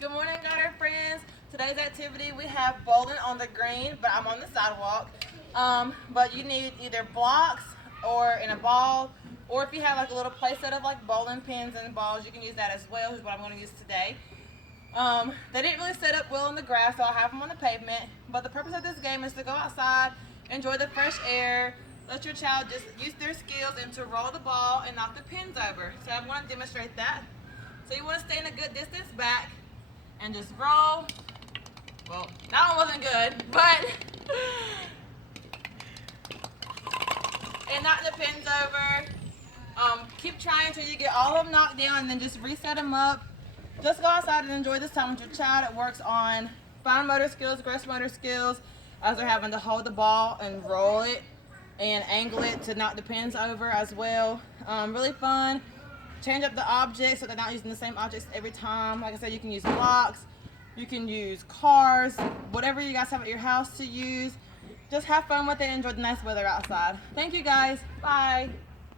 Good morning, Gutter friends. Today's activity, we have bowling on the green, but I'm on the sidewalk. But you need either blocks or in a ball, or if you have like a little play set of like bowling pins and balls, you can use that as well, which is what I'm going to use today. They didn't really set up well on the grass, so I'll have them on the pavement. But the purpose of this game is to go outside, enjoy the fresh air, let your child just use their skills and to roll the ball and knock the pins over. So I want to demonstrate that. So you want to stay in a good distance back and just roll. Well, that one wasn't good, but and knock the pins over. Keep trying until you get all of them knocked down, and then just reset them up. Just go outside and enjoy this time with your child. It works on fine motor skills, gross motor skills, as they're having to hold the ball and roll it and angle it to knock the pins over as well. Really fun. Change up the objects so they're not using the same objects every time. Like I said, you can use blocks, you can use cars, whatever you guys have at your house to use. Just have fun with it and enjoy the nice weather outside. Thank you guys. Bye.